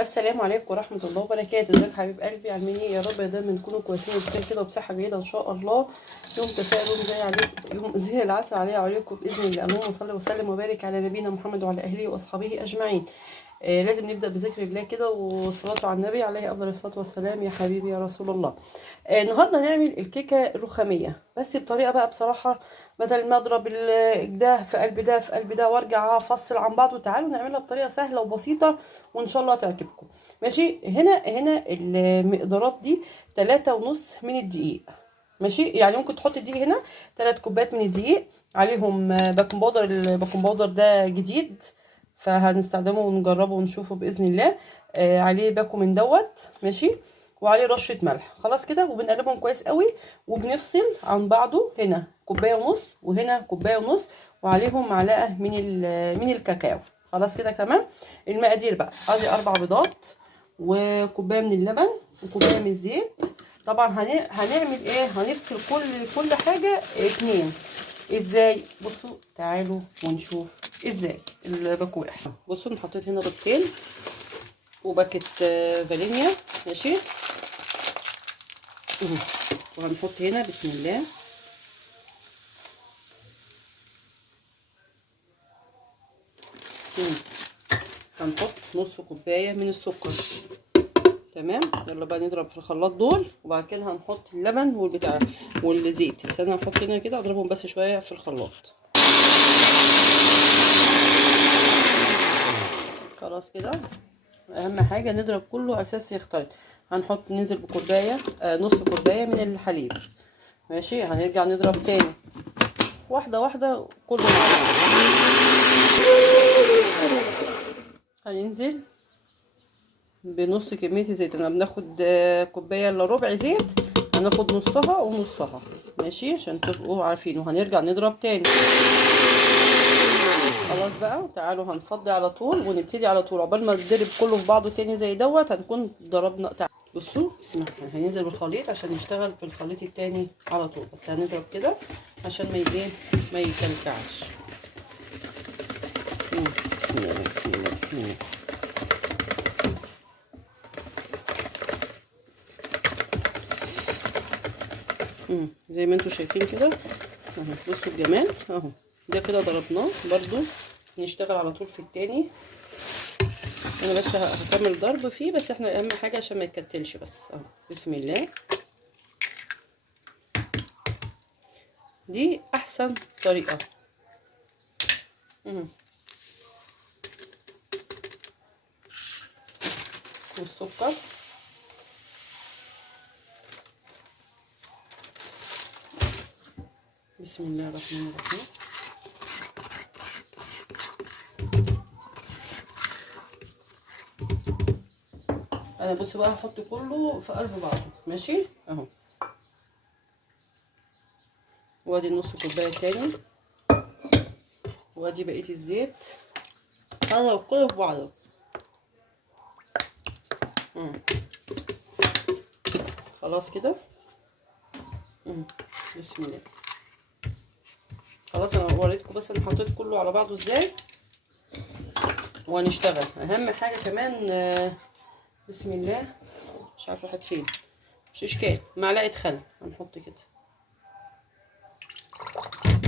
السلام عليكم ورحمة الله وبركاته. ازيك حبيب قلبي؟ عاملين ايه؟ يا رب دايما نكونوا كويسين وبخير كده وبصحة جيدة ان شاء الله. يوم تفاؤل، يوم زي العسل عليه وعليكم بإذن الله. اللهم صل وسلم وبارك على نبينا محمد وعلى أهله وأصحابه أجمعين. لازم نبدأ بذكر الله كده والصلاة على النبي عليه أفضل الصلاة والسلام. يا حبيبي يا رسول الله. النهارده هنعمل الكيكة الرخامية بس بطريقة بقى بصراحة، بدل ما اضرب ده في قلب ده في قلب ده وارجع افصل عن بعض. وتعالوا نعملها بطريقة سهلة وبسيطة وان شاء الله تعجبكم. ماشي. هنا المقدارات دي 3.5 من الدقيق. ماشي، يعني ممكن تحط الدقيق هنا 3 كوبايات من الدقيق، عليهم باكنج باودر. الباكنج باودر ده جديد فهنستخدمه ونجربه ونشوفه باذن الله. عليه باكو من دوت. ماشي، وعليه رشه ملح. خلاص كده، وبنقلبهم كويس قوي وبنفصل عن بعضه. هنا كوبايه ونص وهنا كوبايه ونص، وعليهم معلقه من الكاكاو. خلاص كده كمان. المقادير بقى: ادي 4 بيضات وكوبايه من اللبن وكوبايه من الزيت. طبعا هنعمل ايه؟ هنفصل كل حاجه اتنين. ازاي؟ بصوا تعالوا ونشوف ازاي الباكوح. بصوا انا حطيت هنا بيضتين وباكت فانيليا. ماشي، وهنحط هنا بسم الله هنحط نص كوبايه من السكر. تمام، يلا بقى نضرب في الخلاط دول، وبعد كده هنحط اللبن والبتاع والزيت. بس انا هحط هنا كده اضربهم بس شويه في الخلاط. خلاص كده. اهم حاجه نضرب كله على اساس يختلط. ننزل بكوبايه نص كوبايه من الحليب. ماشي، هنرجع نضرب تاني واحده واحده كله مع بعض. هننزل بنص كميه الزيت. انا بناخد كوبايه الا ربع زيت، هناخد نصها ونصها. ماشي، عشان تبقوا عارفين. وهنرجع نضرب تاني. خلاص بقى، تعالوا هنفضي على طول ونبتدي على طول عقبال ما نضرب كله في بعضه تاني زي دوت. هنكون ضربنا. بصوا بسم الله، هننزل بالخليط عشان نشتغل في الخليط التاني على طول. بس هنضرب كده عشان ما يكلكعش. بسم الله بسم الله بسم الله. زي ما انتوا شايفين كده اهو. بصوا الجمال اهو. ده كده ضربناه برضو. نشتغل على طول في التاني. انا بس هكمل ضرب فيه، بس احنا اهم حاجه عشان ما يتكتلش. بس اهو بسم الله. دي احسن طريقه. والسكر بسم الله الرحمن الرحيم. انا بصوا بقى هحط كله في قلب بعضه. ماشي اهو. وادي نص كوبايه تاني، وادي بقيه الزيت. هضرب كله في بعضه. خلاص كده. بسم الله. خلاص انا وريتكم بس انا حطيت كله على بعضه ازاي. وهنشتغل اهم حاجه كمان. بسم الله. مش عارفه راحت فين، مش اشكال. معلقه خل هنحط كده.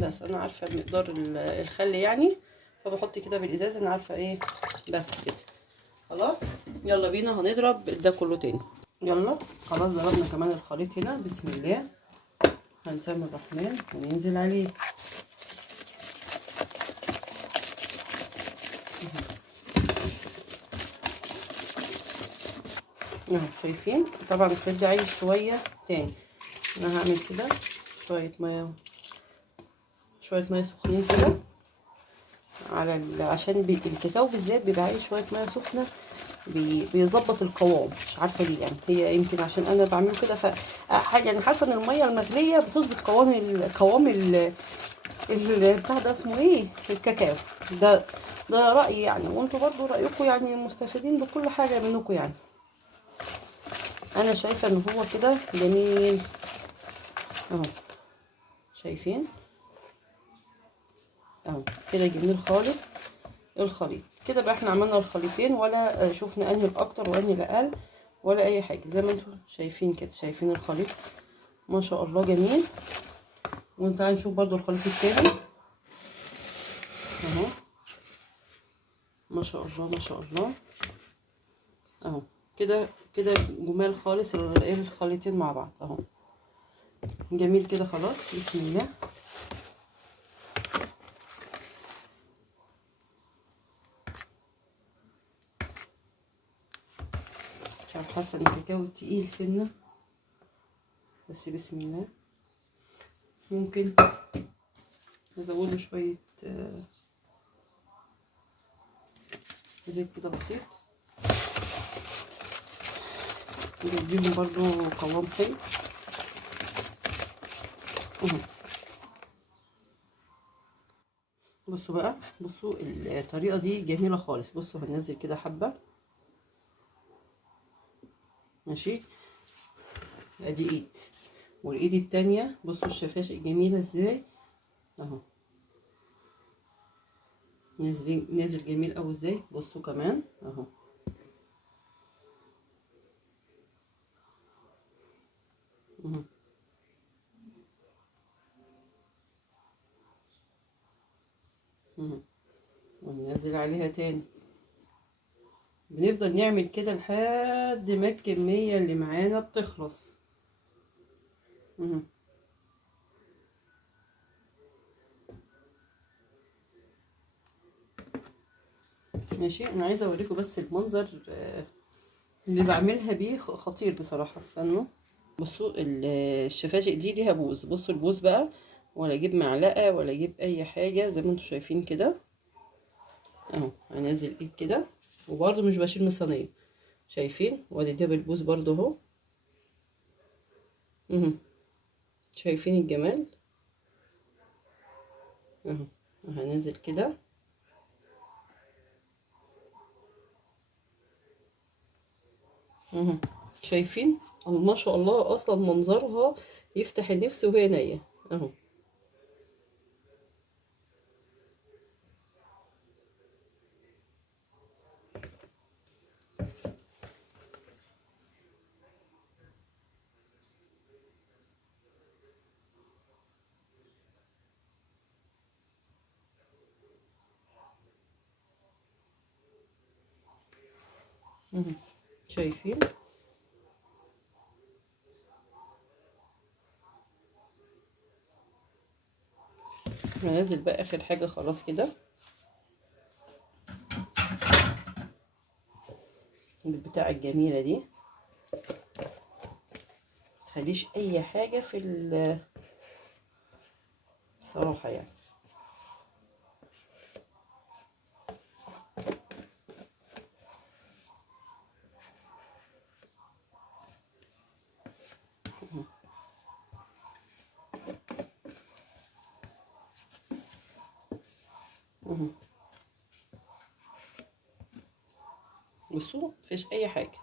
بس انا عارفه مقدار الخل يعني، فبحط كده بالازازه. انا عارفه ايه. بس كده خلاص. يلا بينا هنضرب ده كله تاني. يلا خلاص ضربنا كمان الخليط هنا. بسم الله. هنسمي الرحمن وننزل عليه. اهو شايفين. طبعا الخليط ده عايز شويه تاني. انا هعمل كده شويه ميه سخنين كده عشان الكاكاو بالذات بيبقى عايز شويه ميه سخنه. بيظبط القوام. مش عارفه ليه يعني. هي يمكن عشان انا بعمله كده يعني حاسه ان الميه المغليه بتظبط قوام بتاع ده اسمه ايه، الكاكاو. ده رايي يعني، وانتوا برضو رايكم يعني مستفيدين بكل حاجه منكم يعني. انا شايفه ان هو كده جميل اهو. شايفين اهو كده جميل خالص الخليط. كده بقى احنا عملنا الخليطين، ولا شوفنا انهي الاكتر وانهي الاقل ولا اي حاجه، زي ما انتم شايفين كده. شايفين الخليط ما شاء الله جميل. وتعالى نشوف برضو الخليط التاني اهو، ما شاء الله ما شاء الله اهو. كده كده جمال خالص الخليطين مع بعض اهو، جميل كده. خلاص بسم الله. مش عارفه، حاسه ان الكاكاو تقيل سنه، بس بسم الله. ممكن نزوده شويه زيت كده بسيط، يديهم برضو قوام حلو اهو. بصوا بقى، بصوا الطريقه دي جميله خالص. بصوا هننزل كده حبه ماشي، ادي ايد، والايد التانية بصوا الشفاشق جميله ازاي اهو، نازل جميل اوي ازاي. بصوا كمان اهو اهو اهو، وننزل عليها تاني. بنفضل نعمل كده لحد ما الكميه اللي معانا بتخلص اهو. ماشي، انا عايزه اوريكم بس المنظر اللي بعملها بيه خطير بصراحه. استنوا بصوا الشفاشق دي ليها بوز. بصوا البوز بقى، ولا اجيب معلقه ولا اجيب اي حاجه، زي ما انتم شايفين كده اهو. هنزل ايد كده، وبرده مش بشيل من الصينيه. شايفين؟ وادي ده بالبوز برده اهو اهو. شايفين الجمال اهو. هنزل كده اهو. شايفين ما شاء الله، اصلا منظرها يفتح النفس وهي نية اهو. اهو شايفين؟ هنزل بقى اخر حاجة خلاص كده، البتاعة الجميلة دي متخليش اي حاجة في بصراحة يعني. اهو بصوا مفيش اي حاجة.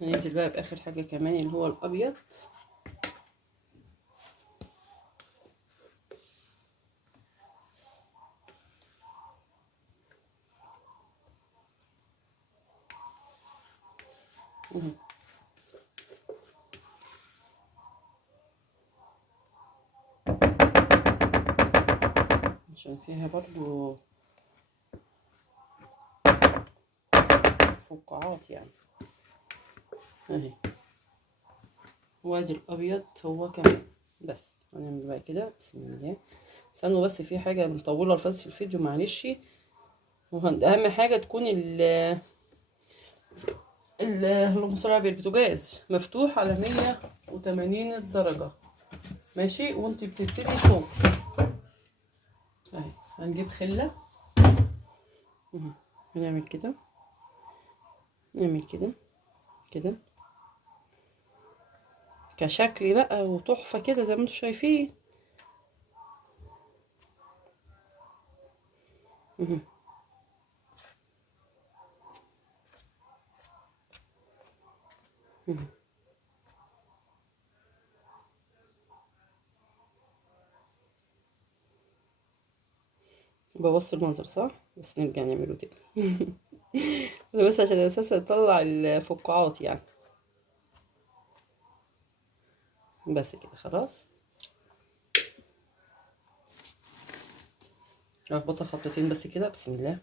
هننزل بقى باخر حاجة كمان اللي هو الابيض اهو. عشان فيها برضو فقاعات يعني اهي. وادي الابيض هو كمان. بس هنعمل بقى كده بسم الله. استنوا بس، في حاجه مطوله الفاظ في الفيديو معلش. اهم حاجه تكون اللهم صل على النبي، البوتاجاز مفتوح على 180 درجه ماشي، وانت بتبتدي شغل اهي. هنجيب خله هنعمل كده، نعمل كده كده كشكل بقى وتحفه كده زي ما انتم شايفين اهو. بوظت المنظر صح؟ بس نرجع نعمله تاني. انا بس عشان اساسا اطلع الفقاعات يعني. بس كده خلاص. اخبطها خبطتين بس كده، بسم الله.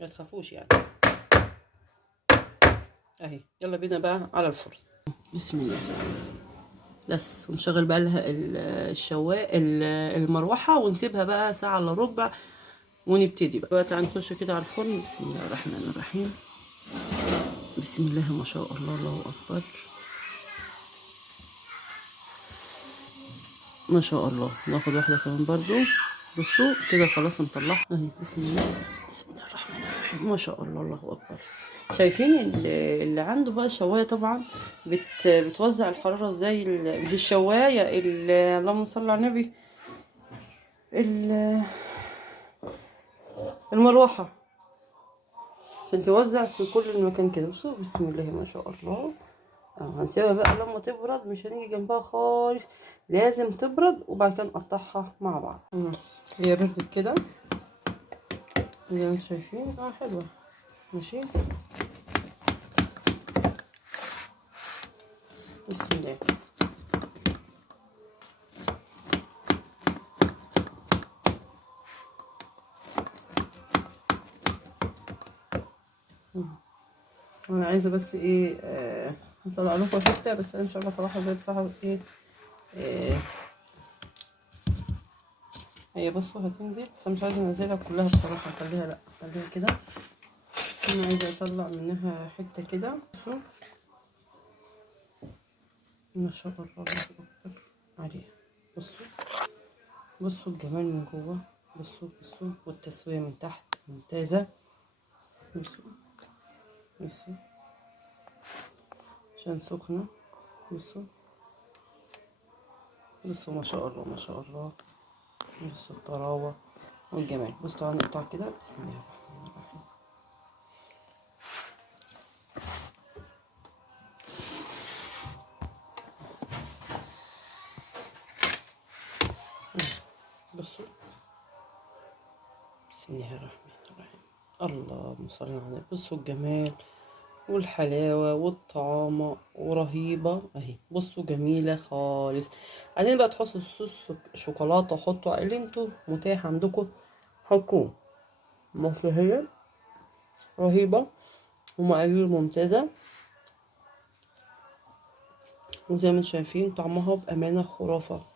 ما تخافوش يعني. اهي يلا بينا بقى على الفرن. بسم الله. بس ونشغل بقى لها المروحه، ونسيبها بقى ساعه الا ربع ونبتدي بقى. تعالى نخش كده على الفرن. بسم الله الرحمن الرحيم. بسم الله ما شاء الله، الله اكبر ما شاء الله. ناخد واحده كمان برضو. بصوا كده خلاص نطلعها اهي. بسم الله. بسم الله الرحمن الرحيم ما شاء الله، الله اكبر. شايفين اللي عنده بقى الشوايه طبعا بتوزع الحراره ازاي. مش الشوايه اللهم صل على النبي، المروحه، عشان توزع في كل المكان كده. بصوا بسم الله ما شاء الله. هنسيبها بقى لما تبرد، مش هنيجي جنبها خالص، لازم تبرد وبعد كده نقطعها مع بعض. هي بردت كده زي ما انتم شايفين. حلوه ماشي. بسم الله. انا عايزه بس ايه هطلع لكم حته، بس انا مش عارفه اطلعها ازاي بصراحه. ايه هي بصوا هتنزل، بس انا مش عايزه انزلها كلها بصراحه. خليها، لا خليها كده. انا عايزه اطلع منها حته كده. بصوا ما شاء الله، الله اكبر عليها. بصوا بصوا الجمال من جوه. بصوا بصوا، والتسويه من تحت ممتازه. بصوا بصوا عشان سخنه. بصوا بصوا ما شاء الله ما شاء الله. بصوا الطراوه والجمال. بصوا تعالوا نقطع كده. بسم الله الرحمن الرحيم. بصوا بسم الله الرحمن الرحيم. اللهم صل على النبي. بصوا الجمال والحلاوة والطعامة ورهيبة اهي. بصوا جميلة خالص. عايزين بقى تحطوا الصوص شوكولاتة، حطوا اللي انتوا متاح عندكم حطوه. بس هي رهيبة ومقادير ممتازة، وزي ما انتم شايفين طعمها بأمانة خرافة.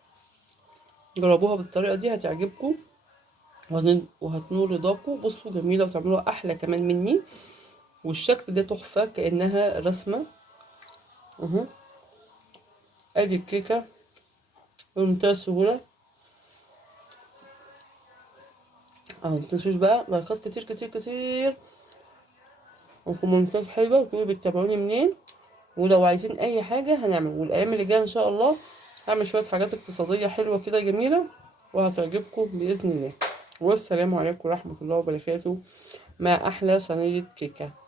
جربوها بالطريقة دي هتعجبكم وهتنور رضاكم. بصوا جميلة، وتعملوها أحلى كمان مني. والشكل ده تحفة كأنها رسمة. ادي الكيكة بمنتهى السهولة. متنسوش بقى لايكات كتير كتير كتير وكومنتات حلوة، وتقولوا بتتابعوني منين، ولو عايزين اي حاجة هنعمل. والايام اللي جاية ان شاء الله هعمل شوية حاجات اقتصادية حلوة كده جميلة وهتعجبكم بإذن الله. والسلام عليكم ورحمة الله وبركاته، مع احلى صينية كيكة.